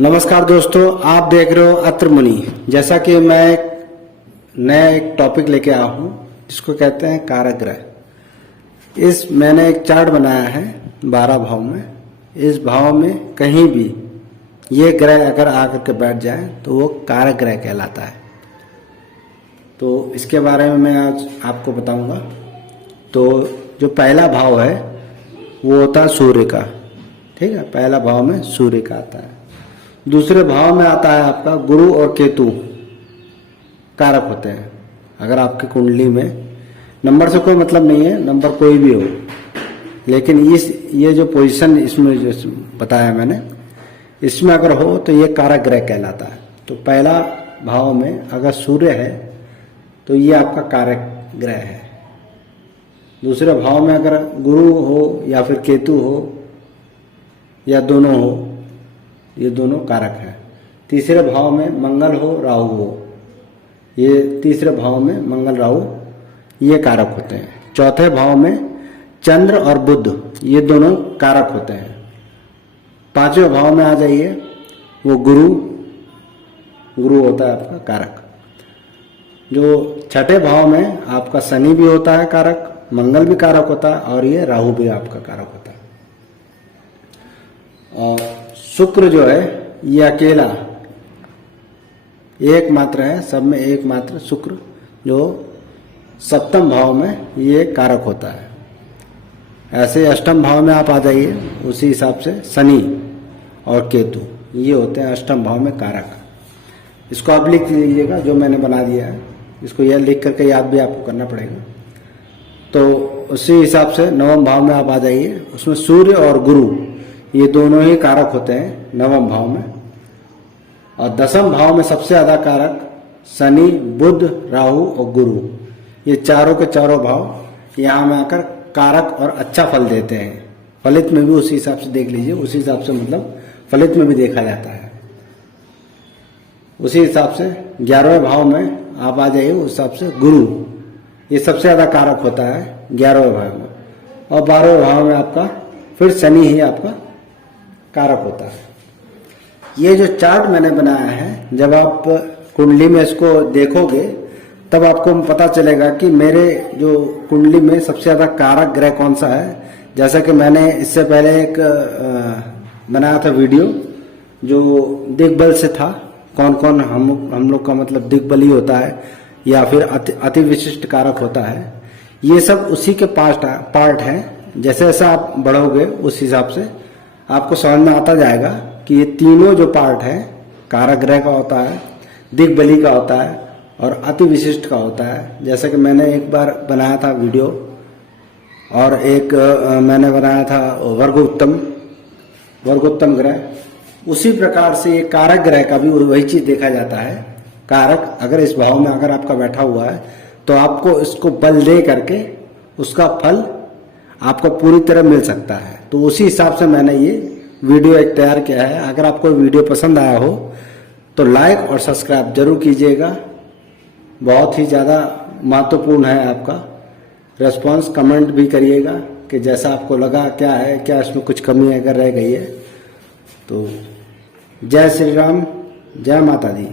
नमस्कार दोस्तों, आप देख रहे हो अत्र मुनि। जैसा कि मैं एक टॉपिक लेके आया हूँ जिसको कहते हैं कारक ग्रह। मैंने एक चार्ट बनाया है 12 भाव में। इस भाव में कहीं भी ये ग्रह अगर आकर के बैठ जाए तो वो कारक ग्रह कहलाता है। तो इसके बारे में मैं आज आपको बताऊंगा। तो जो पहला भाव है वो होता है सूर्य का, ठीक है। पहला भाव में सूर्य का आता है। दूसरे भाव में आता है आपका गुरु और केतु, कारक होते हैं। अगर आपकी कुंडली में नंबर से कोई मतलब नहीं है, नंबर कोई भी हो, लेकिन ये जो पोजीशन इसमें जो बताया मैंने, इसमें अगर हो तो ये कारक ग्रह कहलाता है। तो पहला भाव में अगर सूर्य है तो ये आपका कारक ग्रह है। दूसरे भाव में अगर गुरु हो या फिर केतु हो या दोनों हो, ये दोनों कारक है। तीसरे भाव में मंगल हो, राहु हो, ये तीसरे भाव में मंगल राहु ये कारक होते हैं। चौथे भाव में चंद्र और बुध ये दोनों कारक होते हैं। पांचवें भाव में आ जाइए, वो गुरु होता है आपका कारक। जो छठे भाव में आपका शनि भी होता है कारक, मंगल भी कारक होता है और ये राहु भी आपका कारक होता है। और शुक्र जो है ये अकेला एकमात्र है, सब में एकमात्र शुक्र जो सप्तम भाव में ये कारक होता है। ऐसे अष्टम भाव में आप आ जाइए, उसी हिसाब से शनि और केतु ये होते हैं अष्टम भाव में कारक। इसको आप लिख लीजिएगा, जो मैंने बना दिया है इसको यह लिख करके याद भी आपको करना पड़ेगा। तो उसी हिसाब से नवम भाव में आप आ जाइए, उसमें सूर्य और गुरु ये दोनों ही कारक होते हैं नवम भाव में। और दसम भाव में सबसे ज्यादा कारक शनि, बुध, राहु और गुरु, ये चारों के चारों भाव यहाँ में आकर कारक और अच्छा फल देते हैं। फलित में भी उसी हिसाब से देख लीजिए, उसी हिसाब से मतलब फलित में भी देखा जाता है। उसी हिसाब से 11वें भाव में आप आ जाइए, उस हिसाब से गुरु ये सबसे ज्यादा कारक होता है 11वें भाव में। और 12वें भाव में आपका फिर शनि ही आपका कारक होता है। ये जो चार्ट मैंने बनाया है, जब आप कुंडली में इसको देखोगे तब आपको पता चलेगा कि मेरे जो कुंडली में सबसे ज्यादा कारक ग्रह कौन सा है। जैसा कि मैंने इससे पहले एक बनाया था वीडियो जो दिग्बल से था, कौन कौन हम लोग का मतलब दिग्बल ही होता है या फिर अति विशिष्ट कारक होता है। ये सब उसी के पार्ट हैं। जैसे जैसे आप बढ़ोगे उस हिसाब से आपको समझ में आता जाएगा कि ये तीनों जो पार्ट है, कारक ग्रह का होता है, दिग्बली का होता है और अति विशिष्ट का होता है। जैसे कि मैंने एक बार बनाया था वीडियो, और एक मैंने बनाया था वर्गोत्तम ग्रह। उसी प्रकार से ये कारक ग्रह का भी वही चीज देखा जाता है। कारक अगर इस भाव में अगर आपका बैठा हुआ है तो आपको इसको बल दे करके उसका फल आपको पूरी तरह मिल सकता है। तो उसी हिसाब से मैंने ये वीडियो एक तैयार किया है। अगर आपको वीडियो पसंद आया हो तो लाइक और सब्सक्राइब जरूर कीजिएगा। बहुत ही ज़्यादा महत्वपूर्ण है आपका रेस्पॉन्स। कमेंट भी करिएगा कि जैसा आपको लगा, क्या है, क्या इसमें कुछ कमी अगर रह गई है तो। जय श्री राम, जय माता दी।